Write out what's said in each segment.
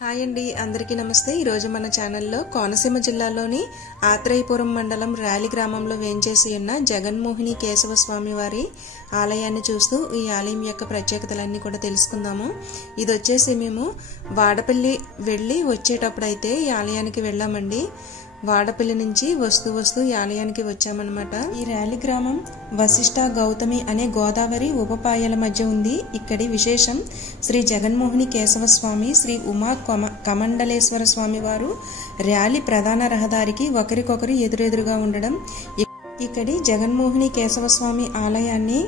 Hi అండి, అందరికీ నమస్తే. ఈరోజు మన ఛానల్లో కోనసీమ జిల్లాలోని ఆత్రేయపురం మండలం రాలి గ్రామంలో వేంచేసి ఉన్న జగన్మోహిని కేశవ స్వామి వారి ఆలయాన్ని చూస్తూ ఈ ఆలయం యొక్క ప్రత్యేకతలన్నీ కూడా తెలుసుకుందాము. ఇది వచ్చేసి మేము వాడపల్లి వెళ్ళి వచ్చేటప్పుడు అయితే ఈ ఆలయానికి వెళ్ళామండి. వాడపల్లి నుంచి వస్తూ ఈ ఆలయానికి వచ్చామన్నమాట. ఈ రాలి గ్రామం వశిష్ఠ గౌతమి అనే గోదావరి ఉపపాయల మధ్య ఉంది. ఇక్కడి విశేషం శ్రీ జగన్మోహిని కేశవ స్వామి, శ్రీ ఉమా కమండలేశ్వర స్వామి వారు రాలి ప్రధాన రహదారికి ఒకరికొకరు ఎదురెదురుగా ఉండడం. ఇక్కడి జగన్మోహిని కేశవ స్వామి ఆలయాన్ని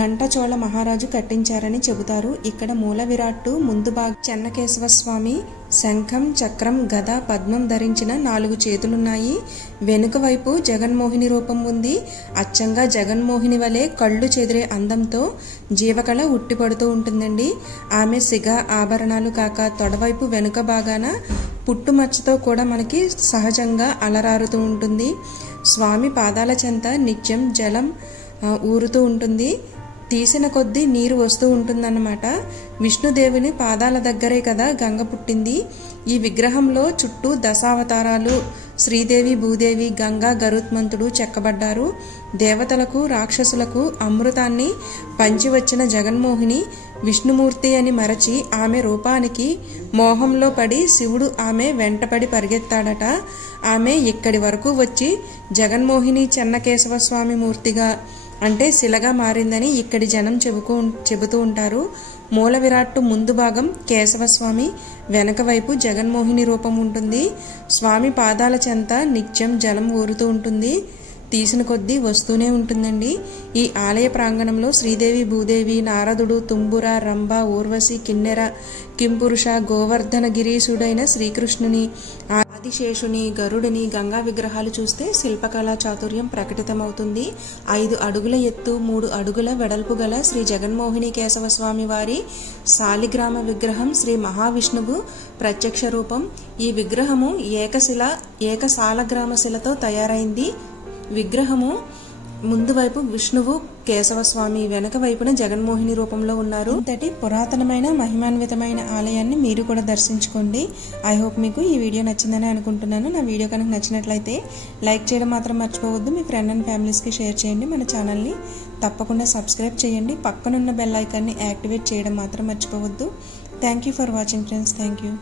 ఘంటచోళ మహారాజు కట్టించారని చెబుతారు. ఇక్కడ మూల విరాట్టు ముందు భాగం చెన్నకేశవ స్వామి శంఖం, చక్రం, గద, పద్మం ధరించిన 4 చేతులున్నాయి. వెనుక వైపు జగన్మోహిని రూపం ఉంది. అచ్చంగా జగన్మోహిని వలె కళ్ళు చెదిరే అందంతో జీవకళ ఉట్టిపడుతూ ఉంటుందండి. ఆమె సిగ ఆభరణాలు కాక తొడవైపు వెనుక భాగాన పుట్టుమచ్చతో కూడా మనకి సహజంగా అలరారుతూ ఉంటుంది. స్వామి పాదాల చెంత నిత్యం జలం ఊరుతూ ఉంటుంది. తీసిన కొద్దీ నీరు వస్తూ ఉంటుందన్నమాట. విష్ణుదేవుని పాదాల దగ్గరే కదా గంగ పుట్టింది. ఈ విగ్రహంలో చుట్టూ దశావతారాలు శ్రీదేవి, భూదేవి, గంగా, గరుత్మంతుడు చెక్కబడ్డారు. దేవతలకు, రాక్షసులకు అమృతాన్ని పంచి వచ్చిన జగన్మోహిని విష్ణుమూర్తి అని మరచి ఆమె రూపానికి మోహంలో పడి శివుడు ఆమె వెంటపడి పరిగెత్తాడట. ఆమె ఇక్కడి వరకు వచ్చి జగన్మోహిని చెన్నకేశవ స్వామి మూర్తిగా అంటే శిలగా మారిందని ఇక్కడి జనం చెబుతూ ఉంటారు. మూల విరాట్టు ముందు భాగం కేశవస్వామి, వెనక వైపు జగన్మోహిని రూపం ఉంటుంది. స్వామి పాదాల చెంత నిత్యం జలం ఊరుతూ ఉంటుంది. తీసిన కొద్దీ వస్తూనే ఉంటుందండి. ఈ ఆలయ ప్రాంగణంలో శ్రీదేవి, భూదేవి, నారదుడు, తుంబుర, రంభ, ఊర్వశి, కిన్నెర, కింపురుష, గోవర్ధన గిరీశుడైన శ్రీకృష్ణుని, ఆదిశేషుని, గరుడిని, గంగా విగ్రహాలు చూస్తే శిల్పకళా చాతుర్యం ప్రకటితమవుతుంది. 5 అడుగుల ఎత్తు, 3 అడుగుల వెడల్పు గల శ్రీ జగన్మోహిని కేశవ స్వామి వారి శాలిగ్రామ విగ్రహం శ్రీ మహావిష్ణువు ప్రత్యక్ష రూపం. ఈ విగ్రహము ఏకశాలగ్రామ శిలతో తయారైంది. విగ్రహము ముందు వైపు విష్ణువు కేశవస్వామి, వెనక వైపున జగన్మోహిని రూపంలో ఉన్నారు. ఇంతటి పురాతనమైన మహిమాన్వితమైన ఆలయాన్ని మీరు కూడా దర్శించుకోండి. ఐ హోప్ మీకు ఈ వీడియో నచ్చిందని అనుకుంటున్నాను. నా వీడియో కనుక నచ్చినట్లయితే లైక్ చేయడం మాత్రం మర్చిపోవద్దు. మీ ఫ్రెండ్ అండ్ ఫ్యామిలీస్కి షేర్ చేయండి. మన ఛానల్ని తప్పకుండా సబ్స్క్రైబ్ చేయండి. పక్కనున్న బెల్ ఐకాన్ని యాక్టివేట్ చేయడం మాత్రం మర్చిపోవద్దు. Thank you for watching friends. Thank you.